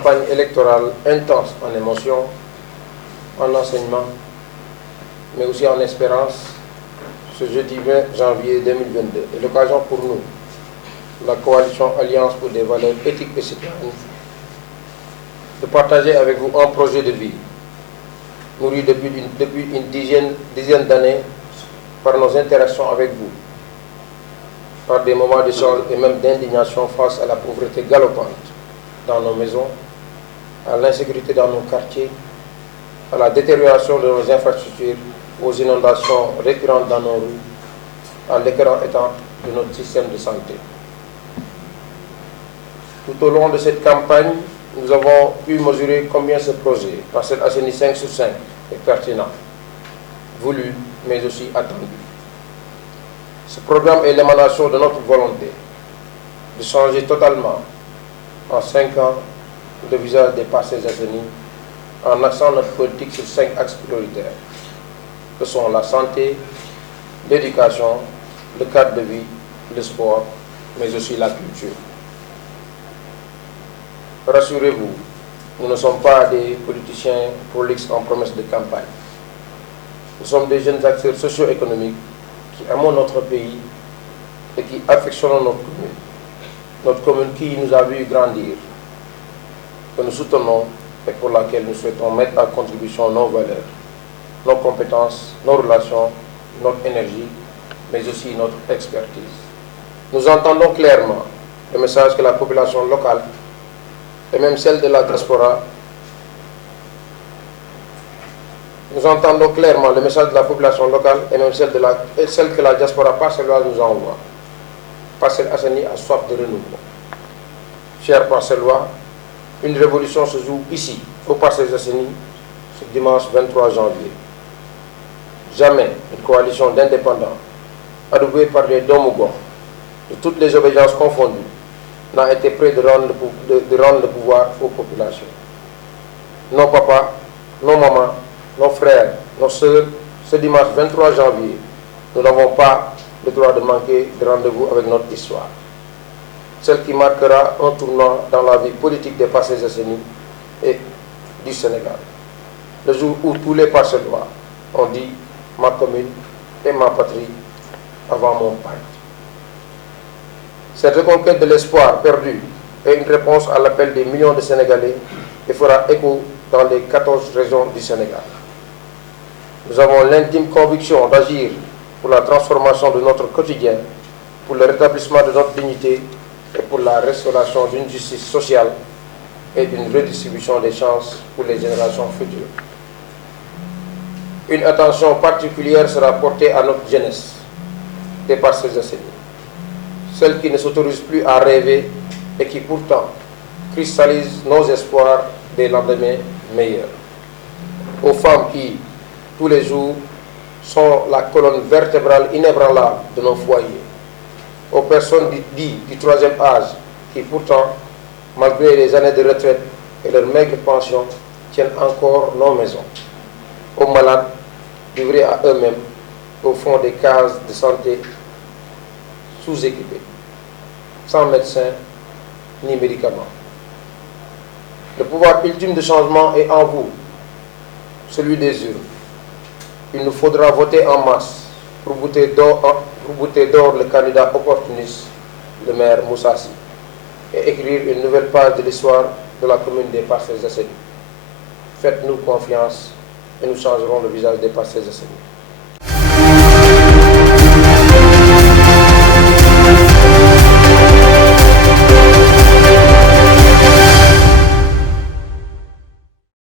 campagne électorale intense en émotion, en enseignement, mais aussi en espérance, ce jeudi 20 janvier 2022 est l'occasion pour nous, la coalition Alliance pour des valeurs éthiques et citoyennes, de partager avec vous un projet de vie, nourri depuis une dizaine d'années par nos interactions avec vous, par des moments d'échange et même d'indignation face à la pauvreté galopante dans nos maisons, à l'insécurité dans nos quartiers, à la détérioration de nos infrastructures, aux inondations récurrentes dans nos rues, à l'écran étant de notre système de santé. Tout au long de cette campagne, nous avons pu mesurer combien ce projet, Parcelles Assainies 5 sur 5, est pertinent, voulu, mais aussi attendu. Ce programme est l'émanation de notre volonté de changer totalement, en 5 ans, le visage des Parcelles Assainies, en axant notre politique sur 5 axes prioritaires, que sont la santé, l'éducation, le cadre de vie, le sport, mais aussi la culture. Rassurez-vous, nous ne sommes pas des politiciens prolixes en promesses de campagne. Nous sommes des jeunes acteurs socio-économiques qui aimons notre pays et qui affectionnons notre commune qui nous a vu grandir, que nous soutenons et pour laquelle nous souhaitons mettre en contribution nos valeurs, nos compétences, nos relations, notre énergie, mais aussi notre expertise. Nous entendons clairement le message que la population locale et même celle de la diaspora, nous entendons clairement le message de la population locale et même celle que la diaspora parcelloise nous envoie. Parcelles Assainies a soif de renouveau. Chers Parcellois, une révolution se joue ici, aux Parcelles Assainies, ce dimanche 23 janvier. Jamais une coalition d'indépendants, adoubée par les Domogor, de toutes les obédiences confondues, n'a été prêt de rendre le pouvoir aux populations. Nos papas, nos mamans, nos frères, nos sœurs, ce dimanche 23 janvier, nous n'avons pas le droit de manquer de rendez-vous avec notre histoire. Celle qui marquera un tournant dans la vie politique des Parcelles Assainies et du Sénégal. Le jour où tous les Parcellois ont dit « ma commune et ma patrie avant mon pacte ». Cette reconquête de l'espoir perdu est une réponse à l'appel des millions de Sénégalais et fera écho dans les 14 régions du Sénégal. Nous avons l'intime conviction d'agir pour la transformation de notre quotidien, pour le rétablissement de notre dignité et pour la restauration d'une justice sociale et d'une redistribution des chances pour les générations futures. Une attention particulière sera portée à notre jeunesse des Parcelles Assainies, celle qui ne s'autorise plus à rêver et qui pourtant cristallise nos espoirs des lendemains meilleurs. Aux femmes qui, tous les jours, sont la colonne vertébrale inébranlable de nos foyers. Aux personnes dites du troisième âge qui pourtant, malgré les années de retraite et leur maigre pension, tiennent encore nos maisons. Aux malades, livrés à eux-mêmes, au fond des cases de santé sous-équipées, sans médecin ni médicaments. Le pouvoir ultime de changement est en vous, celui des urnes. Il nous faudra voter en masse pour bouter d'or le candidat opportuniste, le maire Moussassi, et écrire une nouvelle page de l'histoire de la commune des Parcelles Assainies. Faites-nous confiance et nous changerons le visage des Parcelles Assainies.